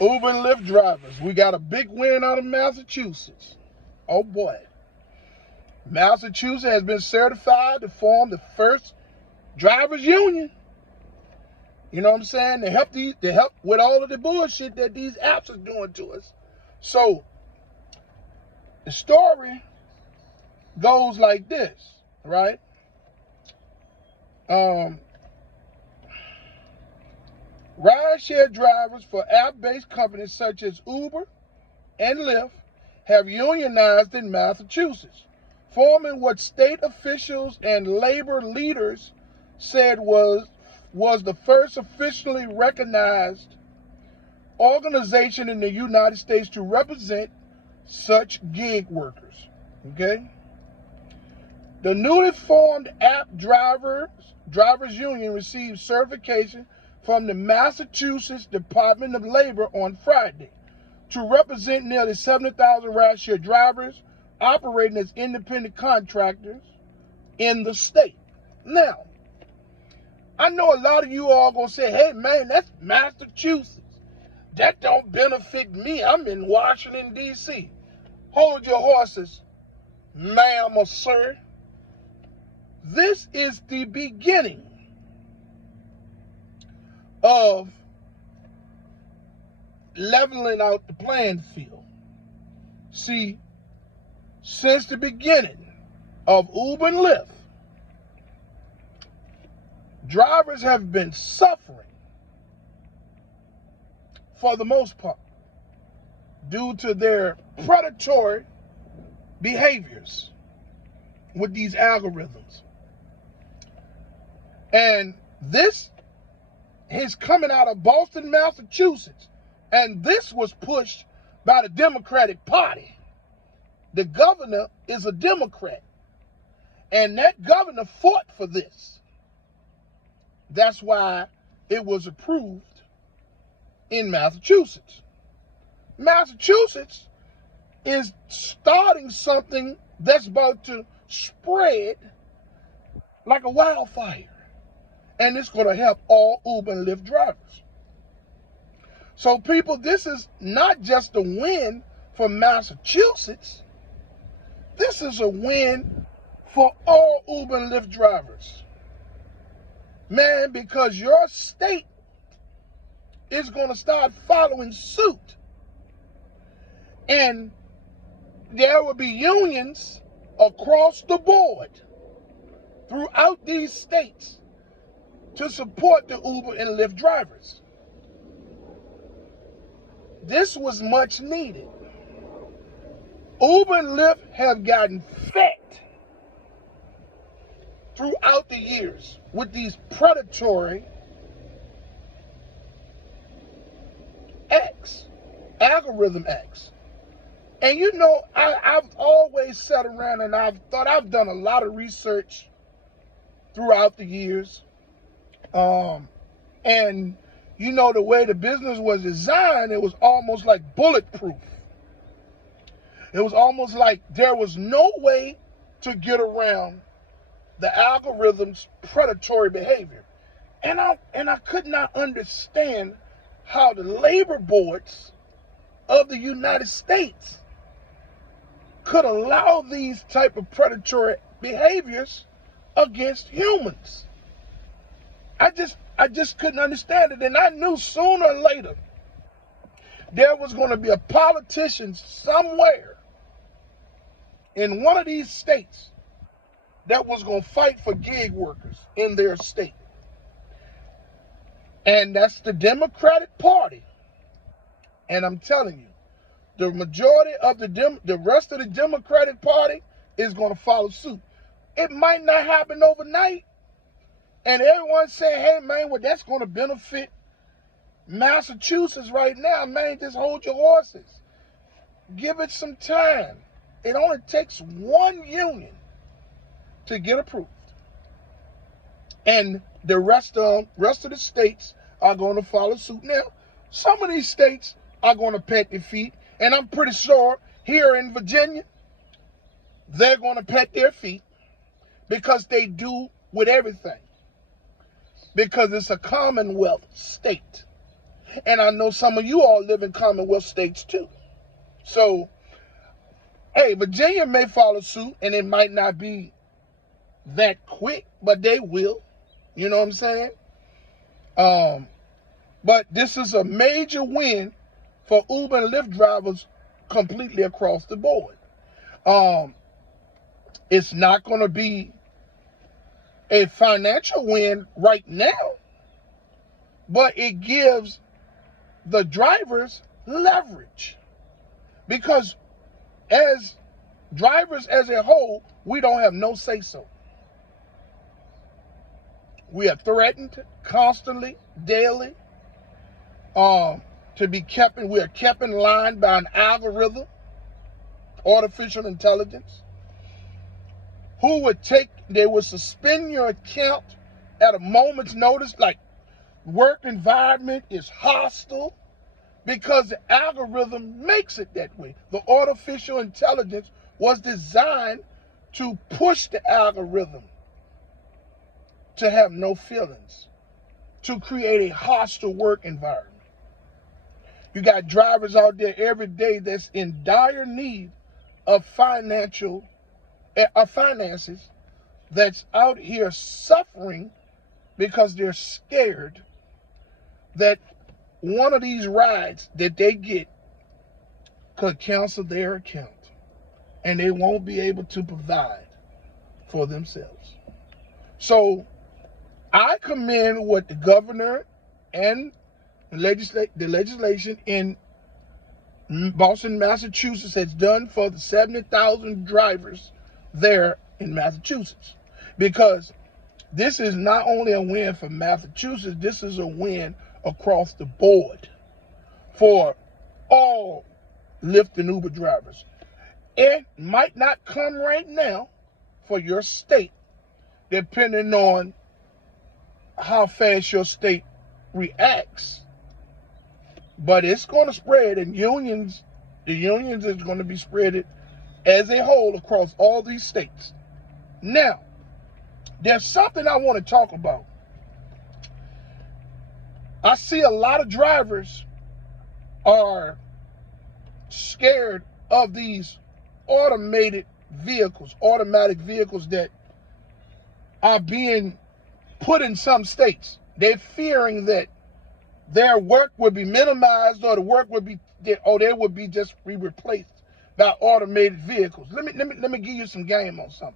Uber and Lyft drivers. We got a big win out of Massachusetts. Oh boy. Massachusetts has been certified to form the first drivers union. You know what I'm saying? To help with all of the bullshit that these apps are doing to us. So the story goes like this, right? Rideshare drivers for app-based companies such as Uber and Lyft have unionized in Massachusetts, forming what state officials and labor leaders said was the first officially recognized organization in the United States to represent such gig workers. Okay? The newly formed app drivers union received certification from the Massachusetts Department of Labor on Friday to represent nearly 70,000 rideshare drivers operating as independent contractors in the state. Now, I know a lot of you all gonna say, hey man, that's Massachusetts. That don't benefit me. I'm in Washington, D.C. Hold your horses, ma'am or sir. This is the beginning of leveling out the playing field. See, since the beginning of Uber and Lyft, drivers have been suffering for the most part due to their predatory behaviors with these algorithms. And this is coming out of Boston, Massachusetts. And this was pushed by the Democratic Party. The governor is a Democrat. And that governor fought for this. That's why it was approved in Massachusetts. Massachusetts is starting something that's about to spread like a wildfire. And it's going to help all Uber and Lyft drivers. So people, this is not just a win for Massachusetts. This is a win for all Uber and Lyft drivers. Man, because your state is going to start following suit. And there will be unions across the board throughout these states to support the Uber and Lyft drivers. This was much needed. Uber and Lyft have gotten fat throughout the years with these predatory acts, algorithm acts. And you know, I've always sat around and I've done a lot of research throughout the years. And you know, the way the business was designed, it was almost like bulletproof. It was almost like there was no way to get around the algorithm's predatory behavior. And I could not understand how the labor boards of the United States could allow these type of predatory behaviors against humans. I just couldn't understand it. And I knew sooner or later there was going to be a politician somewhere in one of these states that was going to fight for gig workers in their state. And that's the Democratic Party. And I'm telling you, the majority of the rest of the Democratic Party is going to follow suit. It might not happen overnight. And everyone's saying, hey, man, well, that's going to benefit Massachusetts right now. Man, just hold your horses. Give it some time. It only takes one union to get approved. And the rest of the states are going to follow suit. Now, some of these states are going to pet their feet. And I'm pretty sure here in Virginia, they're going to pet their feet because they do with everything. Because it's a Commonwealth state. And I know some of you all live in Commonwealth states too. So, hey, Virginia may follow suit, and it might not be that quick, but they will. You know what I'm saying? But this is a major win for Uber and Lyft drivers completely across the board. It's not going to be a financial win right now, but it gives the drivers leverage, because as drivers as a whole, we don't have no say-so. We are threatened constantly, daily, to be kept, and we are kept in line by an algorithm, artificial intelligence, they would suspend your account at a moment's notice, like work environment is hostile, because the algorithm makes it that way. The artificial intelligence was designed to push the algorithm to have no feelings, to create a hostile work environment. You got drivers out there every day that's in dire need of finances, that's out here suffering because they're scared that one of these rides that they get could cancel their account and they won't be able to provide for themselves. So I commend what the governor and the legislation in Boston, Massachusetts has done for the 70,000 drivers there in Massachusetts. Because this is not only a win for Massachusetts, this is a win across the board for all Lyft and Uber drivers. It might not come right now for your state, depending on how fast your state reacts, but it's going to spread, and the unions is going to be spread as a whole across all these states. Now, there's something I want to talk about. I see a lot of drivers are scared of these automatic vehicles that are being put in some states. They're fearing that their work would be minimized, or the work would be, or they would be just be replaced by automated vehicles. Let me give you some game on something.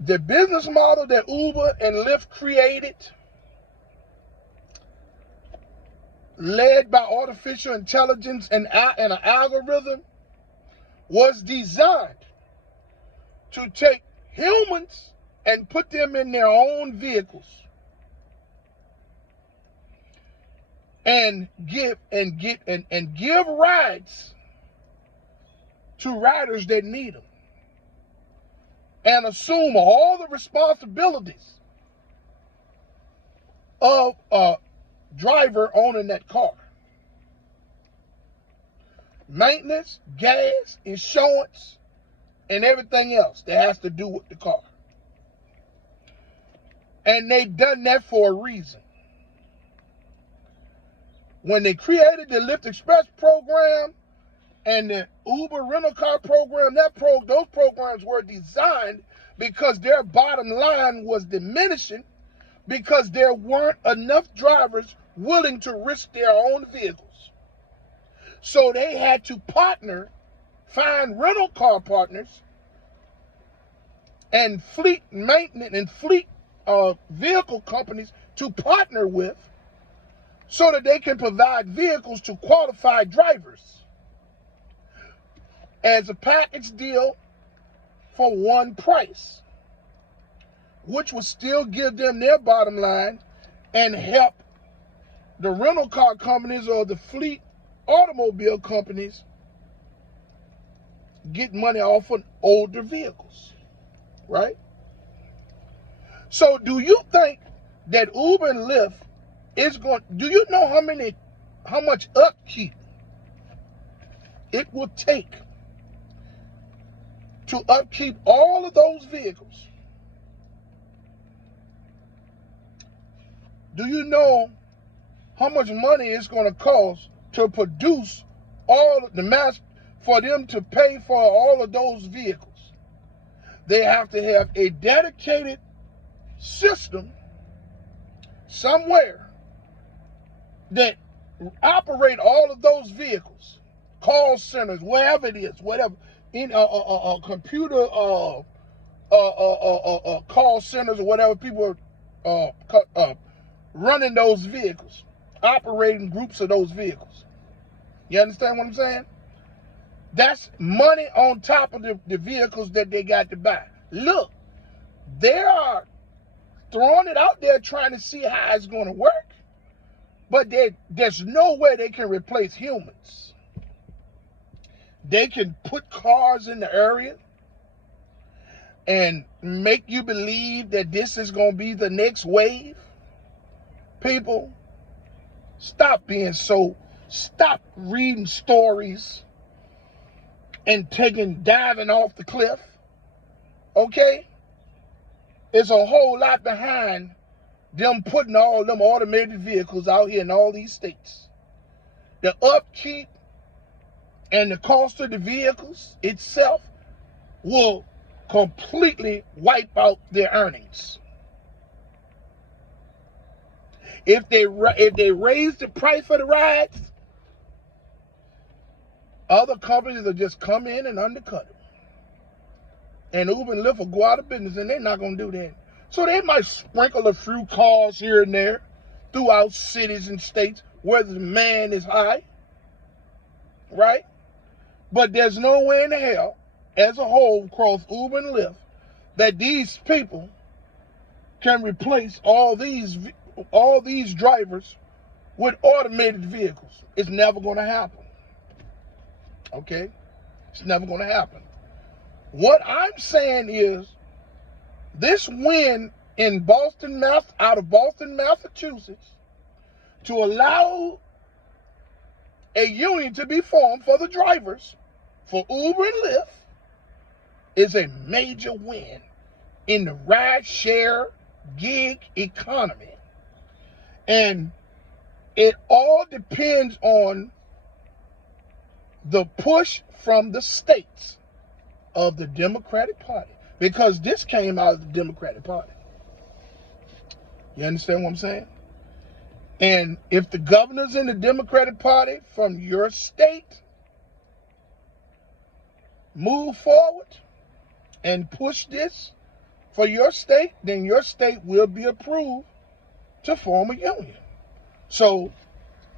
The business model that Uber and Lyft created, led by artificial intelligence and an algorithm, was designed to take humans and put them in their own vehicles and give rides to riders that need them, and assume all the responsibilities of a driver owning that car. Maintenance, gas, insurance, and everything else that has to do with the car. And they done that for a reason. When they created the Lyft Express program and the Uber rental car program, those programs were designed because their bottom line was diminishing, because there weren't enough drivers willing to risk their own vehicles. So they had to find rental car partners and fleet maintenance and fleet vehicle companies to partner with, so that they can provide vehicles to qualified drivers as a package deal for one price, which would still give them their bottom line and help the rental car companies or the fleet automobile companies get money off of older vehicles, right? So do you think that Uber and Lyft do you know how much upkeep it will take to upkeep all of those vehicles? Do you know how much money it's going to cost to produce all the mass, for them to pay for all of those vehicles? They have to have a dedicated system somewhere that operate all of those vehicles, call centers, wherever it is, whatever, in computer call centers or whatever, people are running those vehicles, operating groups of those vehicles. You understand what I'm saying? That's money on top of the vehicles that they got to buy. Look, they are throwing it out there trying to see how it's going to work, but there's no way they can replace humans. They can put cars in the area and make you believe that this is going to be the next wave. People, stop reading stories and diving off the cliff. Okay? It's a whole lot behind them putting all them automated vehicles out here in all these states. The upkeep and the cost of the vehicles itself will completely wipe out their earnings. If they raise the price for the rides, other companies will just come in and undercut it. And Uber and Lyft will go out of business, and they're not going to do that. So they might sprinkle a few cars here and there throughout cities and states where the demand is high, right? But there's no way in hell, as a whole, across Uber and Lyft, that these people can replace all these drivers with automated vehicles. It's never going to happen. Okay? It's never going to happen. What I'm saying is, this win in Boston, out of Boston, Massachusetts, to allow a union to be formed for the drivers for Uber and Lyft is a major win in the rideshare gig economy. And it all depends on the push from the states of the Democratic Party, because this came out of the Democratic Party. You understand what I'm saying? And if the governors in the Democratic Party from your state move forward and push this for your state, then your state will be approved to form a union. So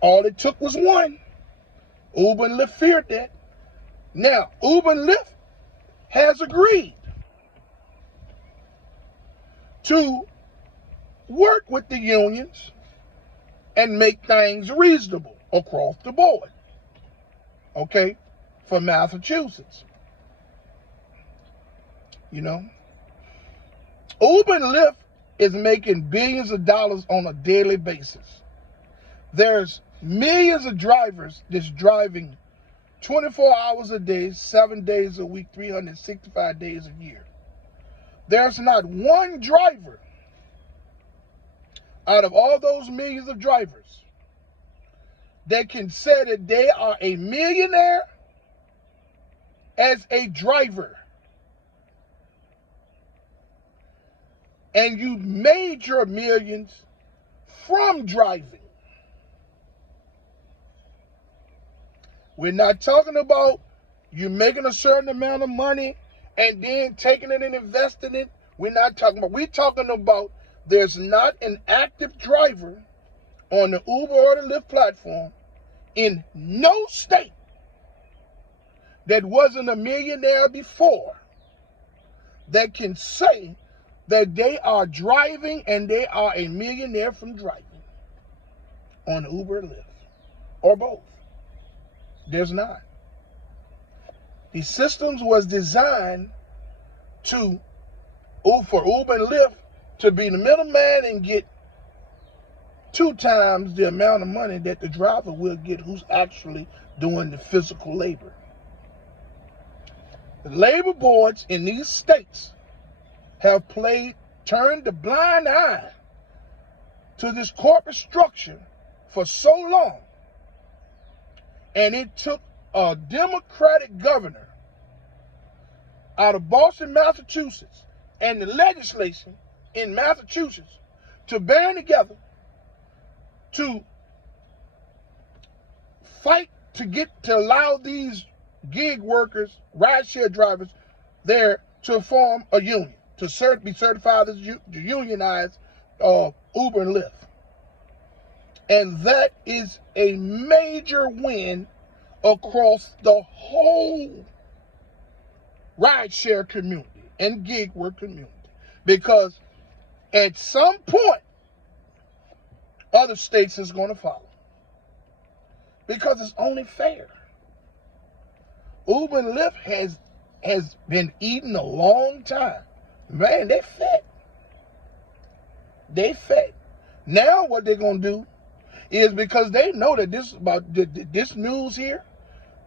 all it took was one. Uber and Lyft feared that. Now, Uber and Lyft has agreed to work with the unions and make things reasonable across the board. Okay? For Massachusetts. You know? Uber and Lyft is making billions of dollars on a daily basis. There's millions of drivers that's driving 24 hours a day, 7 days a week, 365 days a year. There's not one driver out of all those millions of drivers that can say that they are a millionaire as a driver. And you made your millions from driving. We're not talking about you making a certain amount of money and then taking it and investing it. We're talking about there's not an active driver on the Uber or the Lyft platform in no state that wasn't a millionaire before that can say that they are driving and they are a millionaire from driving on Uber or Lyft, or both. There's not. The systems was designed for Uber and Lyft to be the middleman and get 2 times the amount of money that the driver will get who's actually doing the physical labor. The labor boards in these states have turned a blind eye to this corporate structure for so long, and it took a Democratic governor out of Boston, Massachusetts, and the legislation in Massachusetts to band together to fight to allow these gig workers, rideshare drivers, there to form a union, to be certified as unionized Uber and Lyft. And that is a major win across the whole rideshare community and gig work community. Because at some point, other states is going to follow. Because it's only fair. Uber and Lyft has been eating a long time. Man, they fat. They fat. Now what they're going to do is, because they know that this about this news here,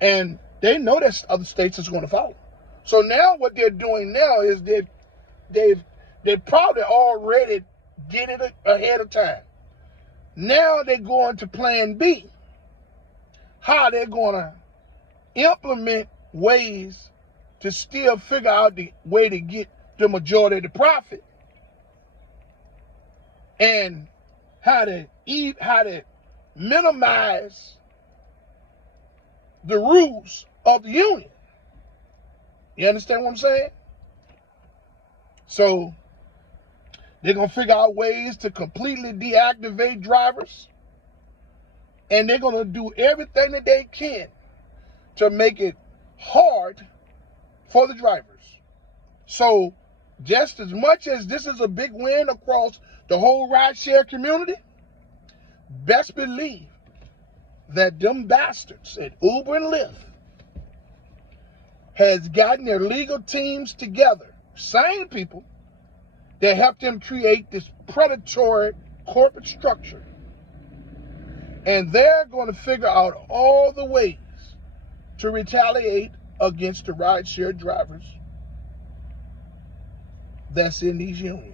and they know that other states is going to follow. So now what they're doing now is they probably already did it ahead of time. Now they're going to plan B. How they're going to implement ways to still figure out the way to get the majority of the profit, and how to minimize the rules of the union. You understand what I'm saying? So they're going to figure out ways to completely deactivate drivers, and they're going to do everything that they can to make it hard for the drivers. So just as much as this is a big win across the whole rideshare community, best believe that them bastards at Uber and Lyft has gotten their legal teams together, same people that helped them create this predatory corporate structure. And they're going to figure out all the ways to retaliate against the rideshare drivers that's in these unions.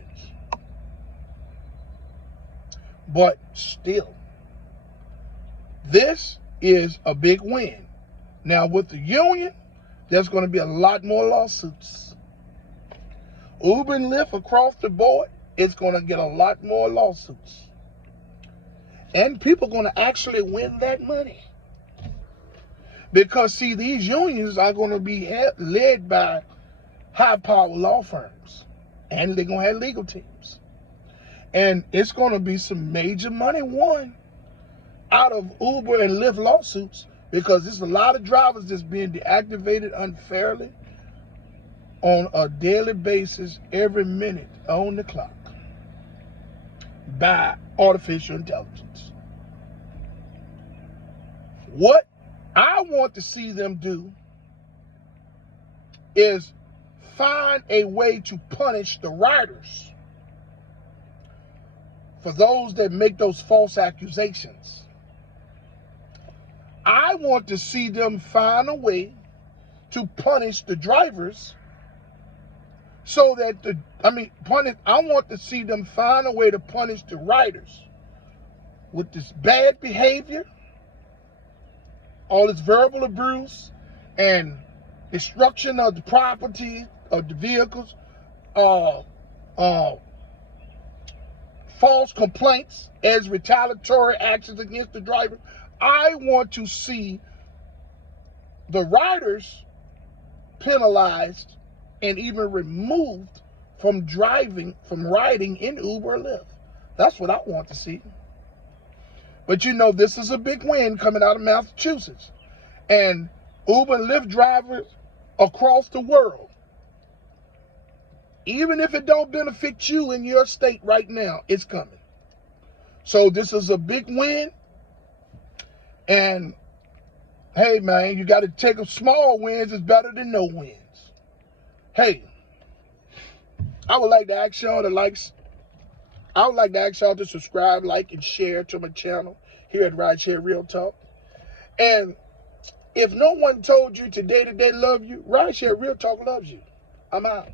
But still, this is a big win. Now with the union, there's going to be a lot more lawsuits. Uber and Lyft across the board, it's going to get a lot more lawsuits. And people are going to actually win that money. Because, see, these unions are going to be led by high-powered law firms. And they're going to have legal teams. And it's going to be some major money won out of Uber and Lyft lawsuits, because there's a lot of drivers that's being deactivated unfairly on a daily basis, every minute on the clock, by artificial intelligence. What I want to see them do is find a way to punish the riders for those that make those false accusations. I want to see them find a way to punish the drivers so that I want to see them find a way to punish the riders with this bad behavior, all this verbal abuse and destruction of the property of the vehicles, false complaints as retaliatory actions against the driver. I want to see the riders penalized and even removed from riding in Uber or Lyft. That's what I want to see. But you know, this is a big win coming out of Massachusetts. And Uber and Lyft drivers across the world, even if it don't benefit you in your state right now, it's coming. So this is a big win. And hey, man, you got to take a small wins is better than no wins. Hey, I would like to ask y'all to subscribe, like, and share to my channel here at Rideshare Real Talk. And if no one told you today that they love you, Rideshare Real Talk loves you. I'm out.